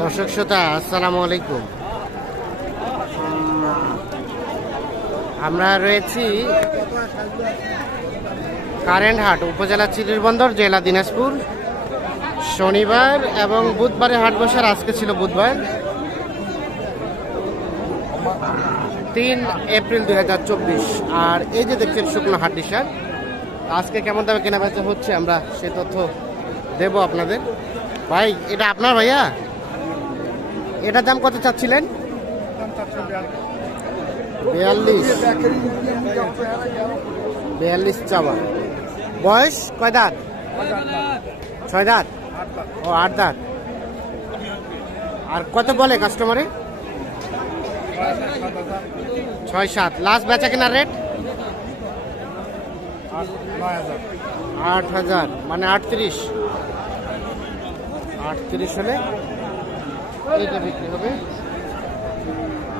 দর্শক শ্রোতা আসসালামু আলাইকুম। আমরা রয়েছি কারেন্ট হাট, উপজেলা চিরিরবন্দর, জেলা দিনাজপুর। শনিবার এবং বুধবারে হাট বসার। আজকে ছিল বুধবার, 3 এপ্রিল 2024। আর এই যে দেখছেন শুকনো হাট ডিসার। আজকে কেমন দামে কেনা বেচা হচ্ছে আমরা সে তথ্য দেব আপনাদের। ভাই এটা আপনার? ভাইয়া এটার দাম কত চাচ্ছিলেন? 42 চাওয়া। বয়স কয় দাঁত? 6 দাঁত। ও 8 দাঁত। আর কত বলে কাস্টমারে? 6-7। লাস্ট বেচা কেনার রেট 8,000, মানে 38 হলে এইটা বিক্রি হবে।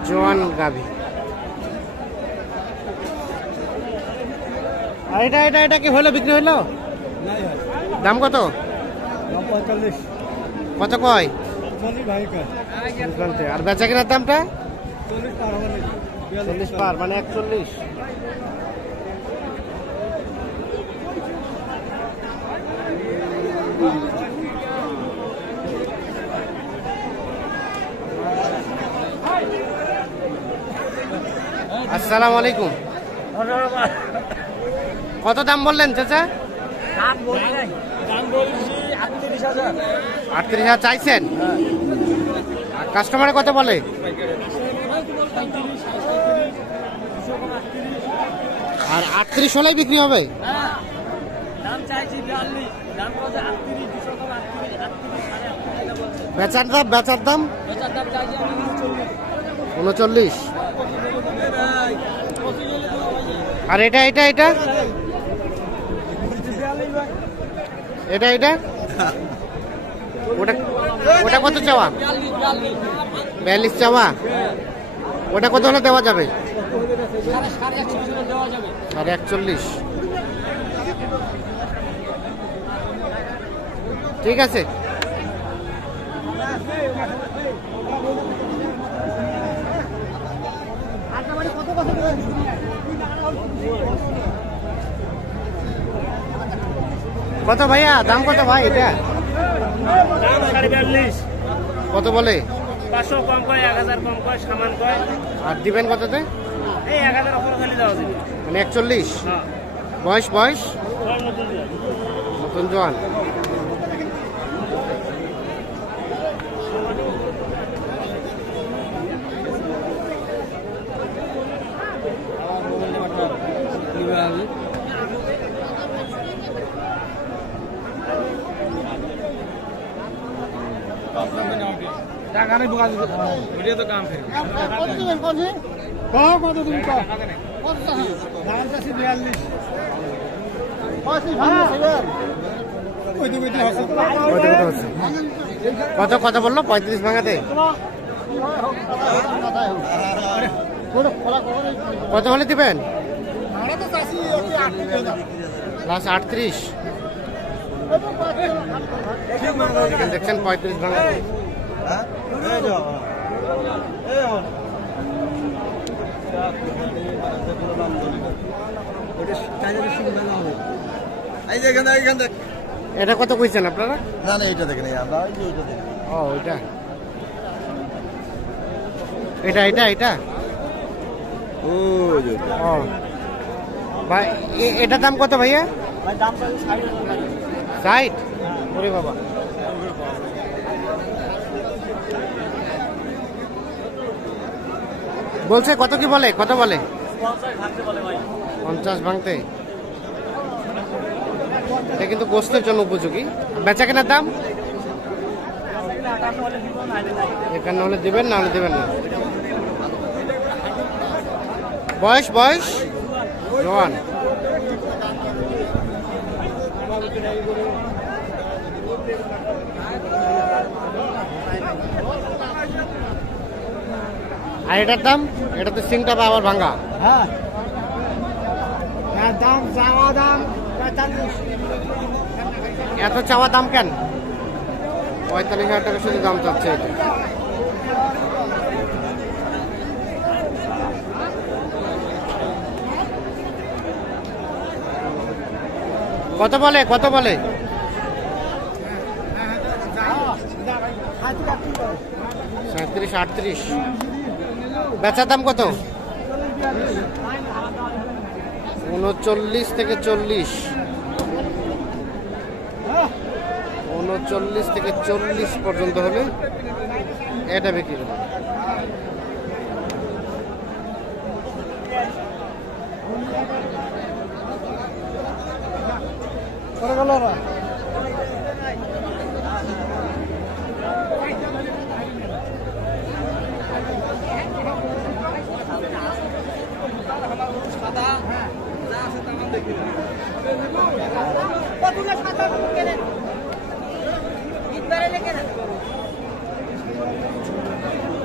জোয়ান গাভী। আর এটা কি হলো, বিক্রি হলো? দাম কত? 45। কত কয়? 40 আর বেচা কেনার দামটা 40 পার, মানে 41। আসসালামু আলাইকুম। কত দাম বললেন চাচা? 38,000 চাইছেন? কাস্টমারে কত বলে? আর 38 হলেই বিক্রি হবে? বেচার দাম 39। আর এটা ওটা কত চাওয়া? 42 চাওয়া। ওটা কত হলে দেওয়া যাবে? 41.5। ঠিক আছে। কত ভাইয়া দাম কত ভাই এটা? 42। কত বলে? 500 কম কয়, 1000 কম কয়, সামান কয়। আর দিবেন কততে? এই 1000 অফার খালি দেওয়া যাবে, মানে 41। হ্যাঁ। বয়স নতুন জোয়ান। টাকা নেই বুকা দিতে, ভিডিও তো কাম ফের। কত দিবেন? কত দিবেন? কত টাকা? দাম চাচ্ছি 42। কত বললো? 35 ভাঙাতে। কত হলে দিবেন? লাস্ট 38। দেখছেন 35 ভাঙাতে। এটা কত কইছেন আপনারা? না এইটা দেখেন, ও এটা ও ভাই, এটার দাম কত ভাইয়া? 60। ওরে বাবা। বলছে কত কি বলে? কত বলে? 50 ভাঙতে। এটা কিন্তু গোস্তের জন্য উপযোগী। বেচা কেনার দাম 51 হলে দিবেন, না হলে দিবেন না। বয়স জোয়ান। আর এটার দাম? এটা তো সিংটা আবার ভাঙা। হ্যাঁ, দাম চাওয়া দাম 45। এত চাওয়া দাম কেন? 45,000 টাকা শুধু দাম চাচ্ছে এটা। কত বলে 37, 38। বেচার দাম কত? 39 থেকে 40। 39 থেকে 40 পর্যন্ত হলে এটা বিক্রি হবে।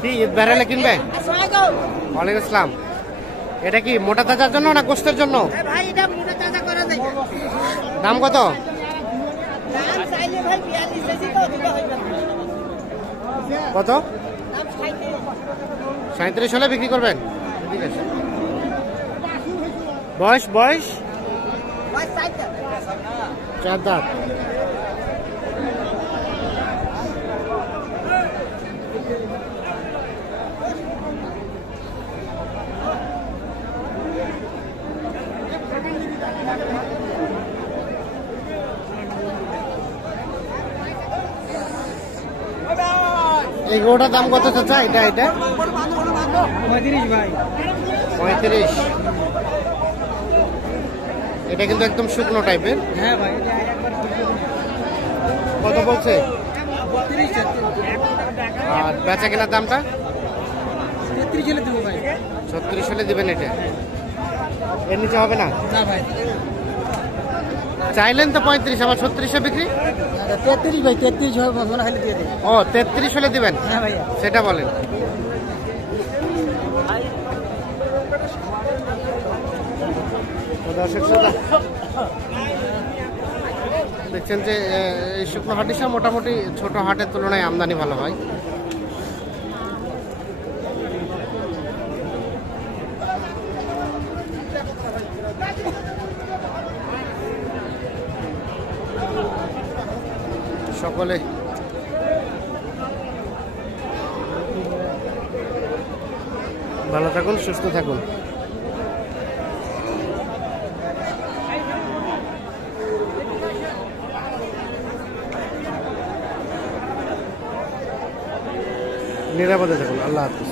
কি ঈদ বেড়ালে কিনবে? ওয়ালাইকুম আসসালাম। এটা কি মোটা তাজার জন্য না গোস্তের জন্য? ভাই এটা মোটা তাজা করা যায়। দাম কত? দাম চাইলে ভাই 42 বেশি তো দিতে হইবে না। কত? দাম 37 হলে বিক্রি করবেন? ঠিক আছে। বয়স বয়স? ভাই 60 টাকা। 4 দাঁত। এই গোটার দাম কত চাচা? এটা 35 ভাই। 35। এটা কিন্তু একদম শুকনো টাইপের। হ্যাঁ ভাই এটা একবার কত বলছে? 32 আর বেচা কেনার দামটা 33 হলে দেবো ভাই। 36 হলে দিবেন এটা? এর নিচে হবে না? না ভাই চাইলেন তো 35, আবার 36 বিক্রি? 33 ভাই 33 হবে মনে হলে দিয়ে দে। ও 33 হলে দিবেন? হ্যাঁ ভাই সেটা বলেন। তো দর্শক শ্রোতা, দেখছেন যে এই শুকনো হাটিসা মোটামুটি ছোট হাটের তুলনায় আমদানি ভালো হয়। সকলে ভালো থাকুন, সুস্থ থাকুন। নিরাপদে থাকুন। আল্লাহ হাফিজ।